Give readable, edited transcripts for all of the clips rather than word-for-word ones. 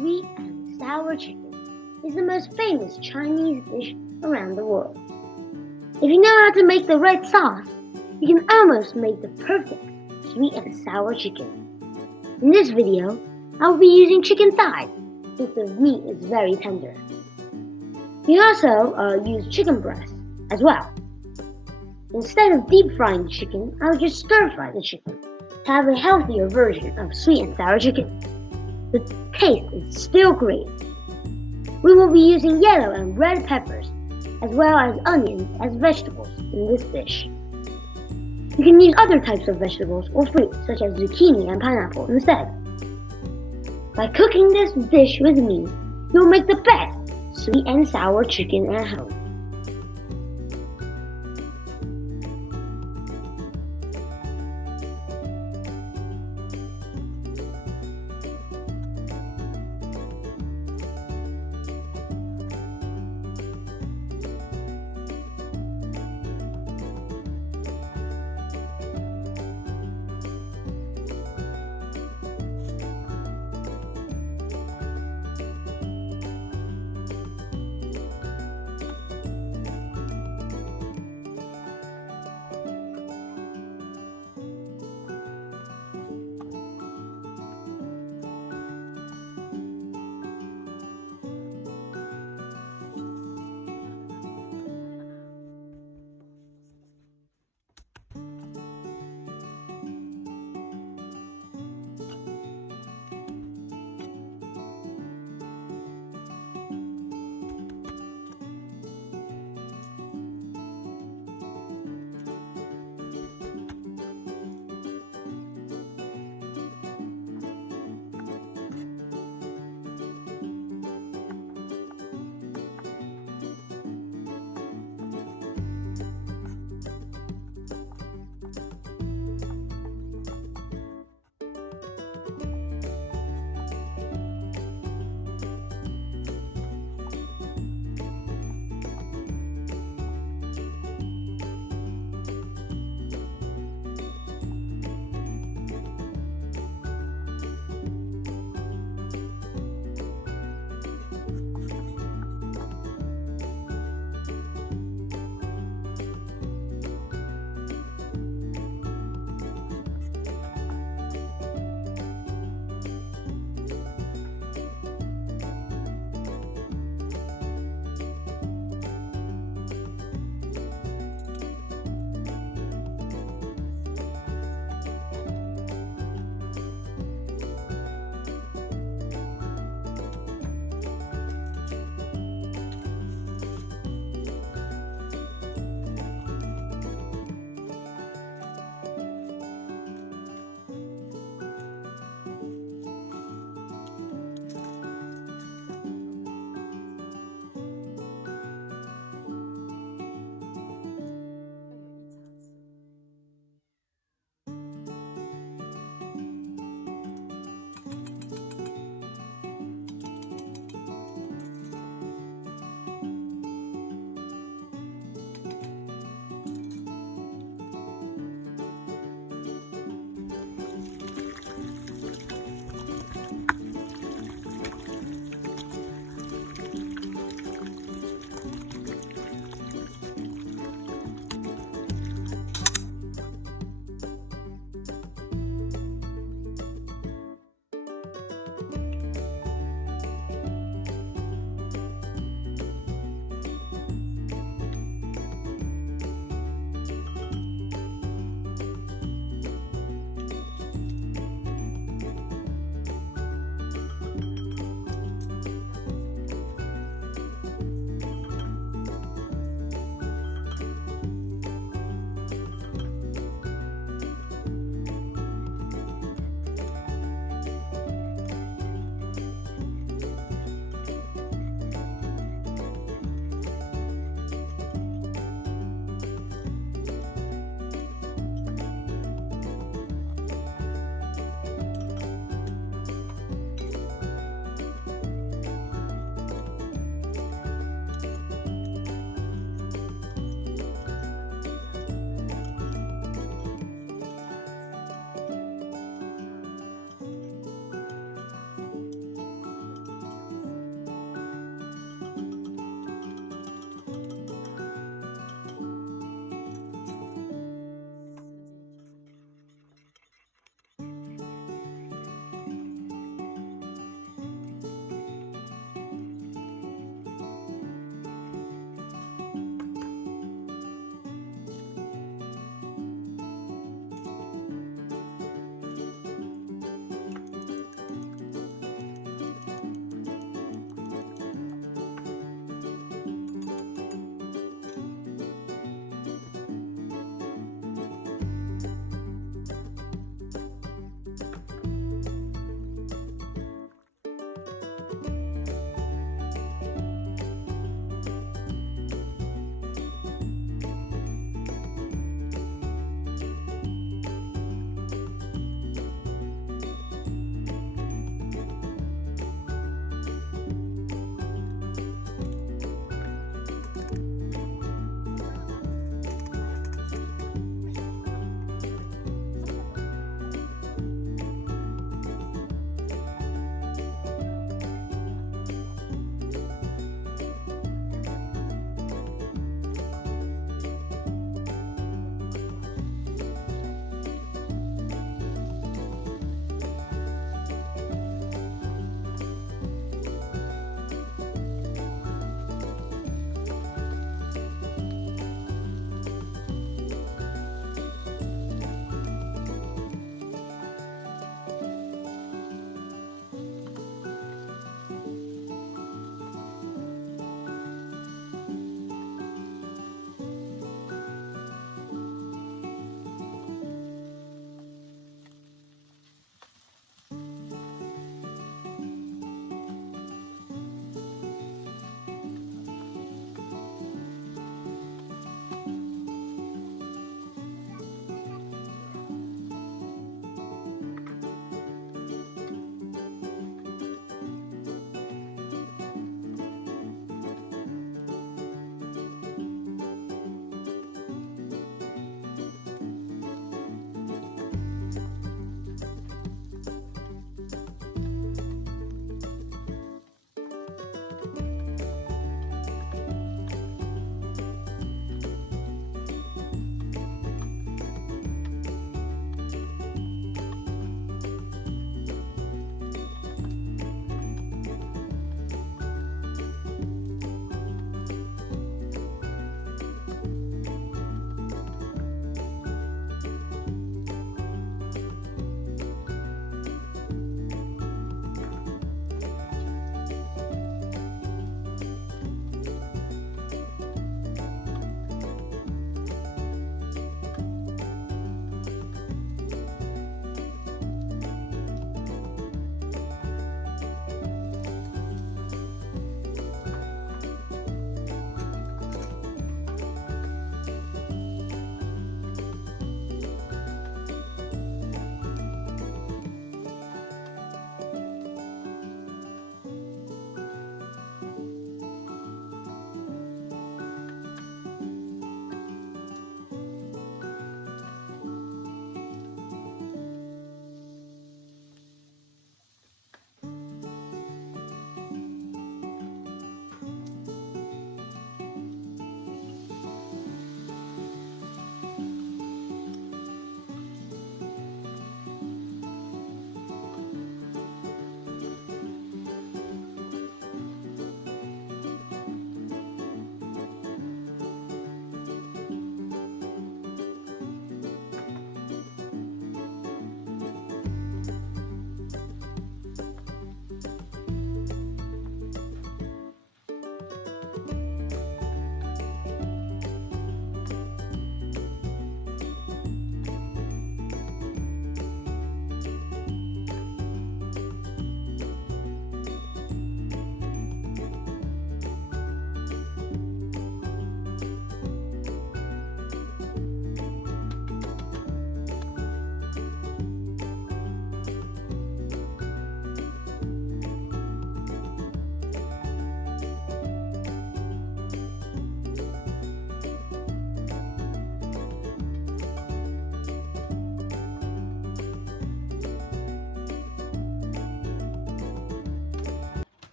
sweet and sour chicken is the most famous Chinese dish around the world. If you know how to make the red sauce, you can almost make the perfect sweet and sour chicken. In this video, I will be using chicken thighs since the meat is very tender. You can also use chicken breast as well. Instead of deep frying chicken, I will just stir fry the chicken to have a healthier version of sweet and sour chicken. The taste is still great. We will be using yellow and red peppers as well as onions as vegetables in this dish. You can use other types of vegetables or fruit such as zucchini and pineapple instead. By cooking this dish with me, you'll make the best sweet and sour chicken at home.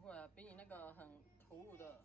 不会啊，比你那个很突兀的